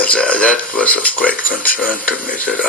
yes, that was of great concern to me, that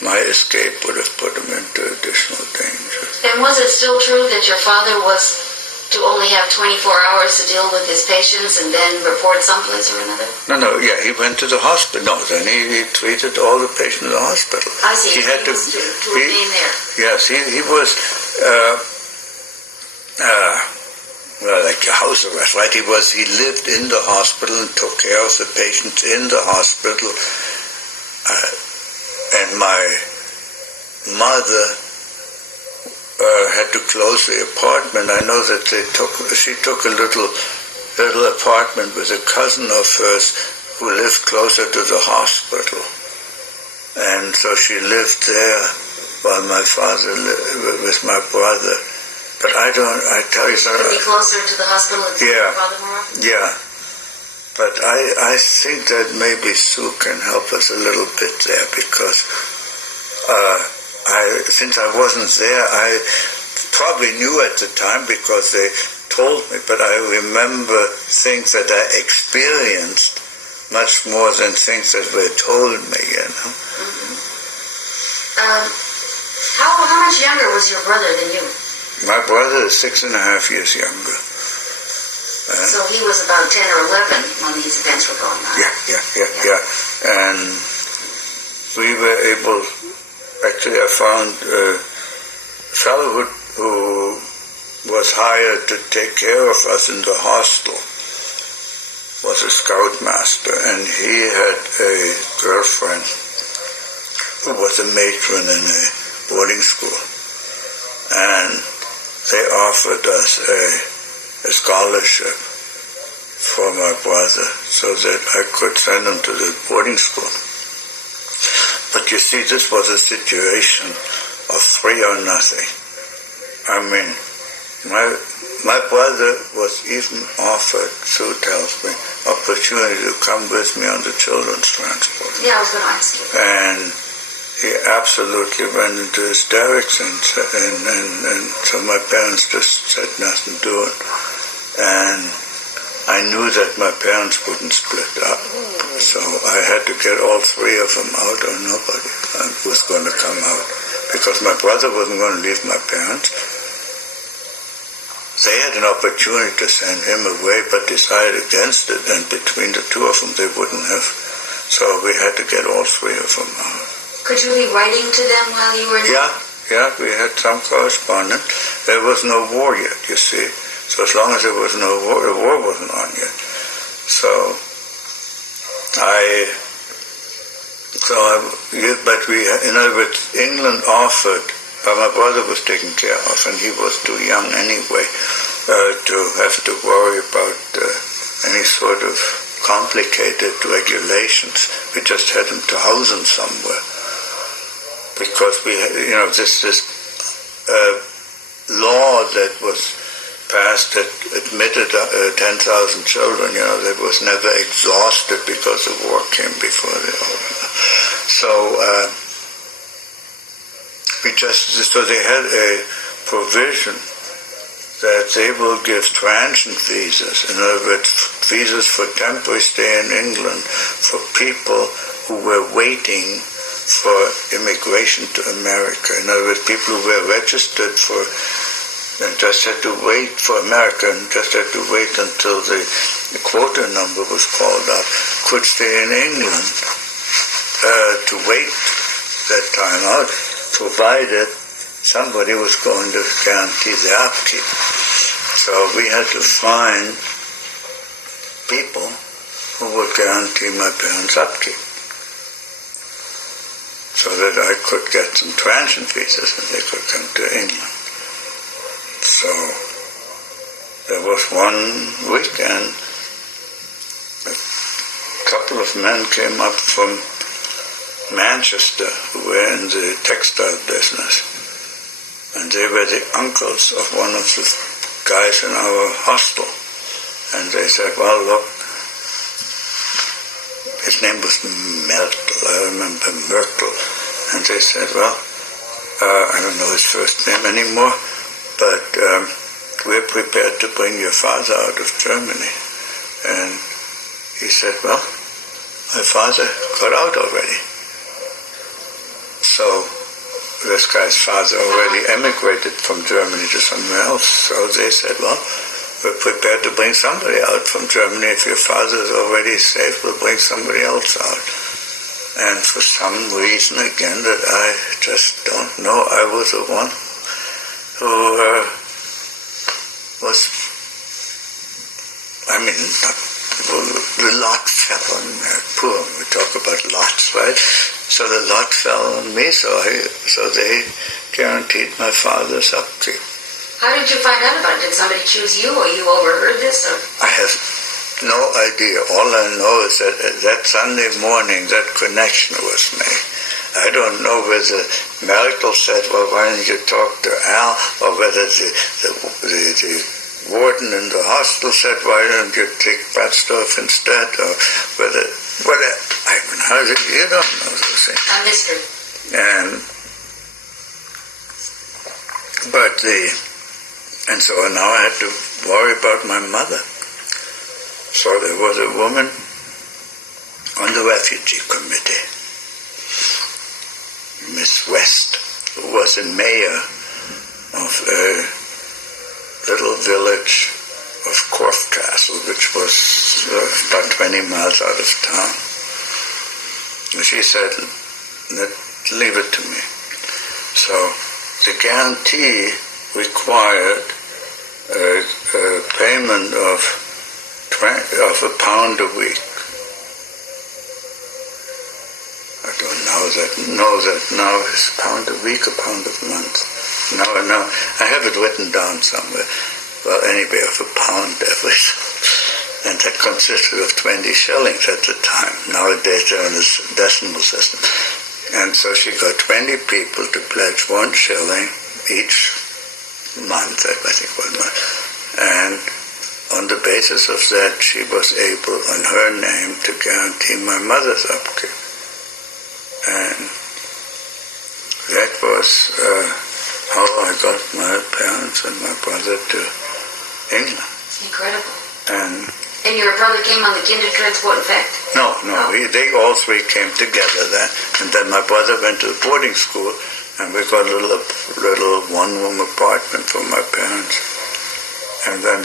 my escape would have put him into additional danger. And was it still true that your father was to only have 24 hours to deal with his patients and then report someplace or another? No, he went to the hospital. No, then he treated all the patients in the hospital. I see. He had to remain there. Yes, he was, like a house arrest, right? He lived in the hospital and took care of the patients in the hospital. And my mother had to close the apartment. I know that she took a little apartment with a cousin of hers who lived closer to the hospital, and so she lived there while my father lived with my brother. But I tell you something. To be closer to the hospital and see your father more often? Yeah. But I think that maybe Sue can help us a little bit there, because since I wasn't there, I probably knew at the time because they told me, but I remember things that I experienced much more than things that were told me, you know. Mm-hmm. How much younger was your brother than you? My brother is 6.5 years younger. So he was about 10 or 11 when these events were going on. Yeah. And we were able... Actually, I found a fellow who was hired to take care of us in the hostel, was a scoutmaster, and he had a girlfriend who was a matron in a boarding school. And they offered us a scholarship for my brother so that I could send him to the boarding school. But you see, this was a situation of 3 or nothing. I mean, my brother was even offered, Sue tells me, opportunity to come with me on the children's transport. Yeah, I was going to ask you. And he absolutely went into hysterics, and so my parents just said nothing to it. And I knew that my parents wouldn't split up, so I had to get all 3 of them out, or nobody was going to come out, because my brother wasn't going to leave my parents. They had an opportunity to send him away, but decided against it, and between the 2 of them, they wouldn't have. So we had to get all 3 of them out. Could you be writing to them while you were in? Yeah, we had some correspondence. There was no war yet, you see. So as long as there was no war, the war wasn't on yet. But in other words, England offered, but my brother was taken care of, and he was too young anyway to have to worry about any sort of complicated regulations. We just had him to house him somewhere, because we had, this law that was passed that admitted 10,000 children, that was never exhausted because the war came before the war. So they had a provision that they will give transient visas, in other words, visas for temporary stay in England for people who were waiting for immigration to America. In other words, people who were registered and just had to wait for America, and just had to wait until the quota number was called up, could stay in England to wait that time out, provided somebody was going to guarantee the upkeep. So we had to find people who would guarantee my parents' upkeep, so that I could get some transient visas and they could come to England. So there was one weekend, a couple of men came up from Manchester who were in the textile business, and they were the uncles of one of the guys in our hostel. And they said, well, look, his name was Merkel, I remember Merkel. And they said, well, I don't know his first name anymore, but we're prepared to bring your father out of Germany. And he said, well, I've father got out already. So this guy's father already emigrated from Germany to somewhere else. So they said, well, we're prepared to bring somebody out from Germany. If your father is already safe, we'll bring somebody else out. And for some reason, again, that I just don't know, I was the one who was, the lot fell on me. Poor, we talk about lots, right? So the lot fell on me, so they guaranteed my father's upkeep. How did you find out about it? Did somebody choose you, or you overheard this? Or? I have no idea. All I know is that that Sunday morning, that connection was made. I don't know whether Merkel said, well, why don't you talk to Al, or whether the warden in the hostel said, why don't you take Batzdorf instead, or whether, you don't know those things. A mystery. And so now I had to worry about my mother. So there was a woman on the refugee committee, Miss West, who was a mayor of a little village of Korf Castle, which was about 20 miles out of town. And she said, leave it to me. So the guarantee required a payment of £1 a week. I don't know that now. Is £1 a week, £1 a month? No, I have it written down somewhere. Well, anyway, of £1 every. And that consisted of 20 shillings at the time. Nowadays they're in a decimal system. And so she got 20 people to pledge 1 shilling each month, I think 1 month. And on the basis of that, she was able, on her name, to guarantee my mother's upkeep. And that was how I got my parents and my brother to England. Incredible. And your brother came on the Kindertransport, in fact? No. They all three came together then. And then my brother went to the boarding school, and we got a little one-room apartment for my parents. And then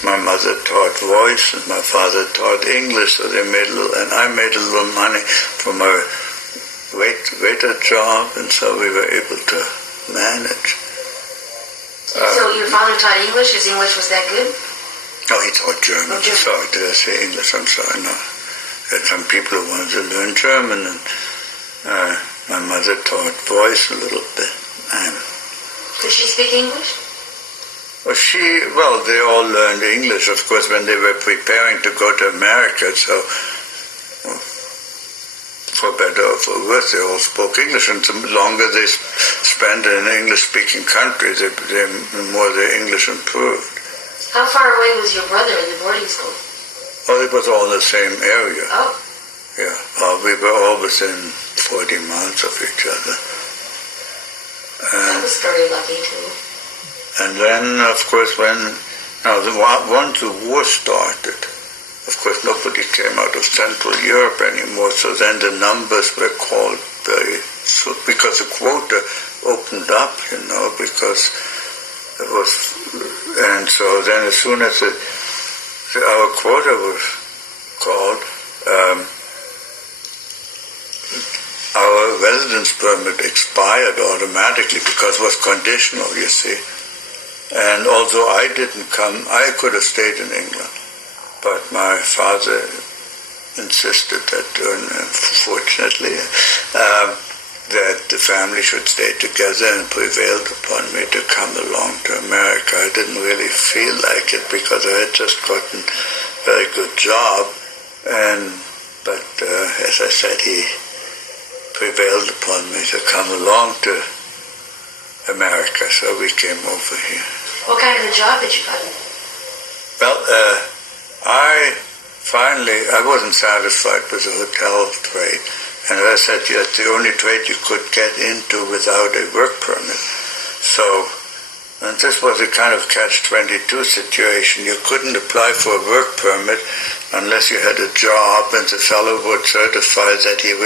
my mother taught voice, and my father taught English, so they made and I made a little money from a waiter job, and so we were able to manage. So your father taught English? His English was that good? No, he taught German. Oh, German. Sorry, did I say English? I'm sorry, no. There had some people who wanted to learn German, and my mother taught voice a little bit. Could she speak English? Well, they all learned English, of course, when they were preparing to go to America, so for better or for worse, they all spoke English, and the longer they spent in an English-speaking country, the more their English improved. How far away was your brother in the boarding school? Oh, it was all in the same area. Oh. Yeah, we were all within 40 miles of each other. That was very lucky, too. And then, of course, once the war started, of course, nobody came out of Central Europe anymore, so then the numbers were called because the quota opened up, because it was, and so then as soon as our quota was called, our residence permit expired automatically because it was conditional, you see. And although I didn't come, I could have stayed in England. But my father insisted that, unfortunately, that the family should stay together, and prevailed upon me to come along to America. I didn't really feel like it because I had just gotten a very good job. But as I said, he prevailed upon me to come along to America, so we came over here. What kind of a job did you get? Well, I wasn't satisfied with the hotel trade, and as I said, that's the only trade you could get into without a work permit. So And this was a kind of catch-22 situation. You couldn't apply for a work permit unless you had a job and the fellow would certify that he really